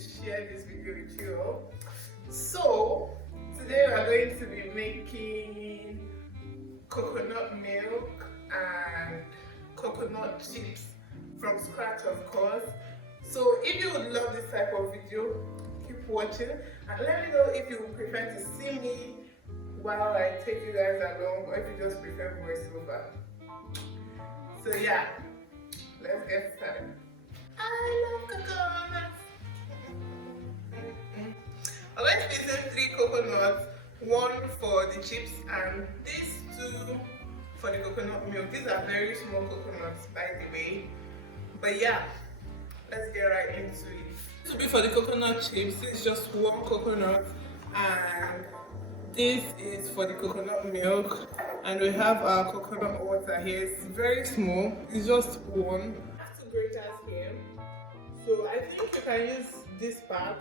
share this video with you all. So today we are going to be making coconut milk and coconut chips from scratch, of course. So if you would love this type of video, keep watching and let me know if you would prefer to see me while I take you guys along, or if you just prefer voiceover. So yeah, let's get started. I love coconuts. I'm going to be using 3 coconuts, 1 for the chips and these 2 for the coconut milk. These are very small coconuts, by the way. But yeah, let's get right into it. To be for the coconut chips, it's just 1 coconut, and this is for the coconut milk, and we have our coconut water here. It's very small, it's just 1. I have 2 graters here, so I think you can use this part.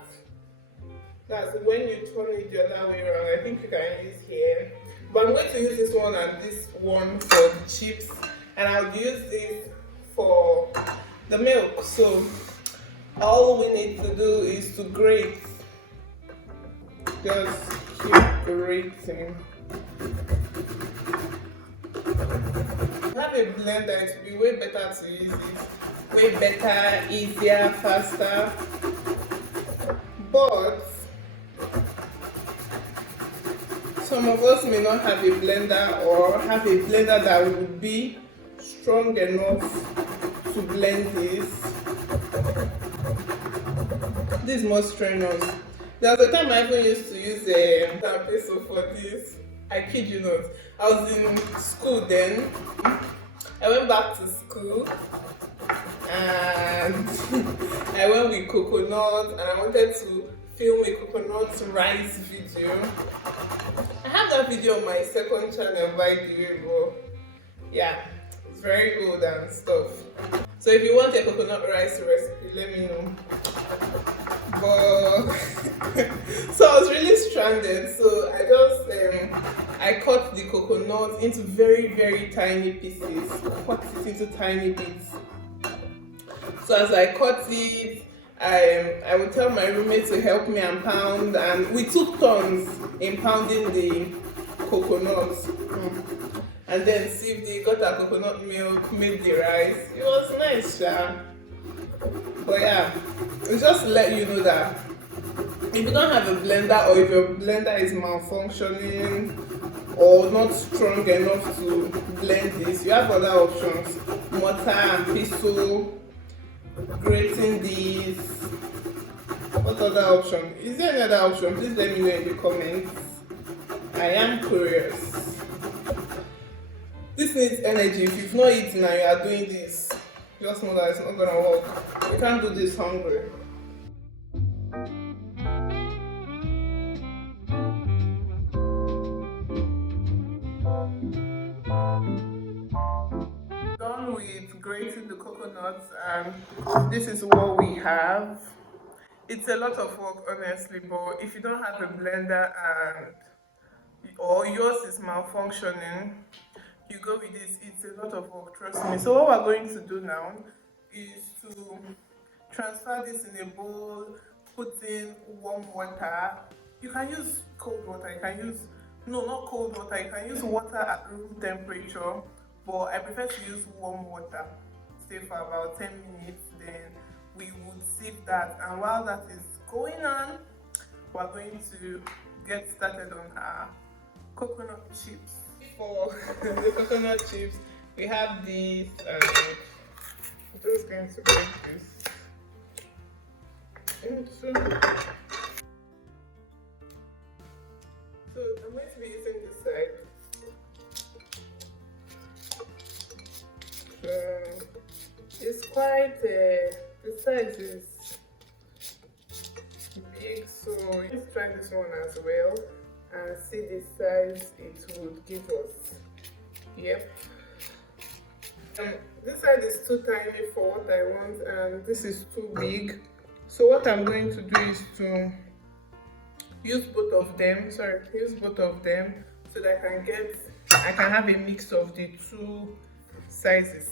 That's when you turn it the other way around. I think you can use here, but I'm going to use this one and this one for the chips, and I'll use this for the milk. So all we need to do is to grate. Just keep grating. If you have a blender, it will be way better to use it. Way better, easier, faster. But some of us may not have a blender, or have a blender that would be strong enough to blend this. This is more strenuous. There was a time I even used to use a peso for this. I kid you not. I was in school then. I went back to school and I went with coconut, and I wanted to film a coconut rice video. I have that video on my second channel, by the way, but yeah, it's very old and stuff. So if you want a coconut rice recipe, let me know. But so I was really stranded, so I just I cut the coconut into very tiny pieces. Cut it into tiny bits. So as I cut it, I would tell my roommate to help me and pound, and we took turns in pounding the coconuts. And then sieved it, got our coconut milk, made the rice. It was nice, yeah. But yeah, it's just to let you know that if you don't have a blender, or if your blender is malfunctioning or not strong enough to blend this, you have other options. Mortar and pestle, grating this. What other option? Is there any other option? Please let me know in the comments. I am curious. This needs energy. If you've not eaten and you are doing this, just know that it's not gonna work. You can't do this hungry. Done with grating the coconuts, and this is what we have. It's a lot of work, honestly, but if you don't have a blender or yours is malfunctioning, you go with this. It's a lot of work, trust me. So what we're going to do now is to transfer this in a bowl, put in warm water. You can use cold water, you can use, no, not cold water, you can use water at room temperature, but I prefer to use warm water. Stay for about 10 minutes, then we would sieve that, and while that is going on, we're going to get started on our coconut chips. For the coconut chips, we have these, and I'm just going to break this into. So I'm going to be using this side. It's quite, the size is big, so let's try this one as well and see the size it would give us. Yep. This side is too tiny for what I want, and this is too big. So what I'm going to do is to use both of them. Use both of them so that I can have a mix of the 2 sizes.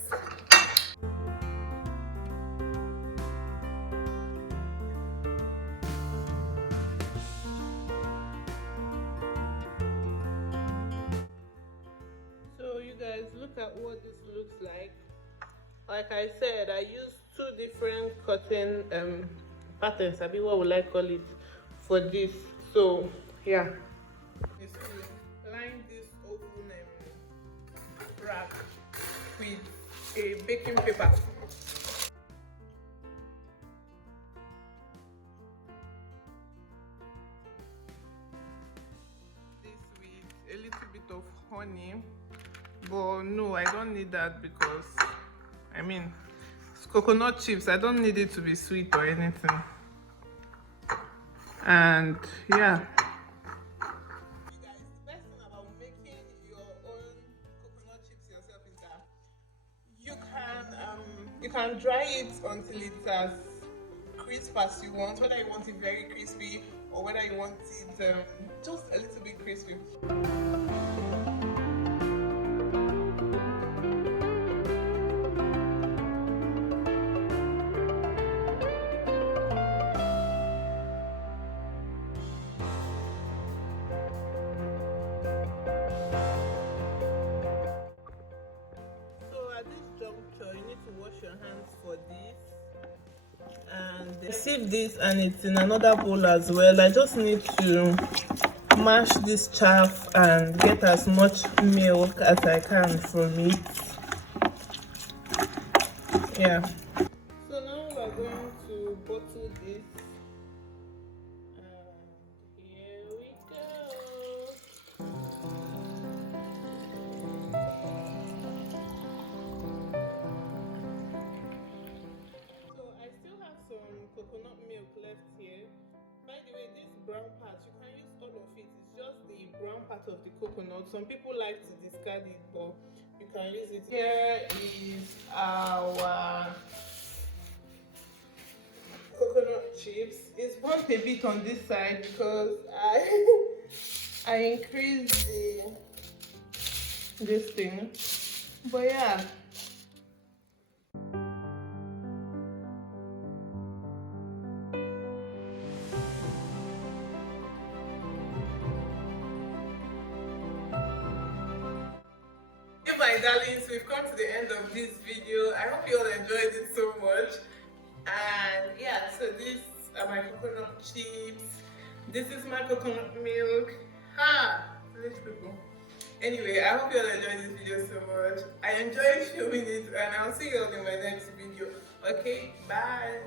look at what this looks like I said, I used two different cotton patterns. I mean, what would I call it for this? So yeah, is to line this oven rack with a baking paper. This with a little bit of honey, but no, I don't need that because I mean it's coconut chips. I don't need it to be sweet or anything. And yeah, you guys, the best thing about making your own coconut chips yourself is that you can dry it until it's as crisp as you want, whether you want it very crispy or whether you want it just a little bit crispy. So at this juncture, you need to wash your hands for this. And receive this, and it's in another bowl as well. I just need to mash this chaff and get as much milk as I can from it. Yeah. So now we're going to bottle this. And here we go. So I still have some coconut milk left here. By the way, this brown part, you can use all of it. It's just the brown part of the coconut. Some people like to discard it, but you can use it. Here is our coconut chips. It's bumped a bit on this side because I increased this thing. But yeah. My darlings, we've come to the end of this video. I hope you all enjoyed it so much. And yeah, so these are my coconut chips. This is my coconut milk. Rich people. Anyway, I hope you all enjoyed this video so much. I enjoyed filming it, and I'll see you all in my next video. Okay, bye.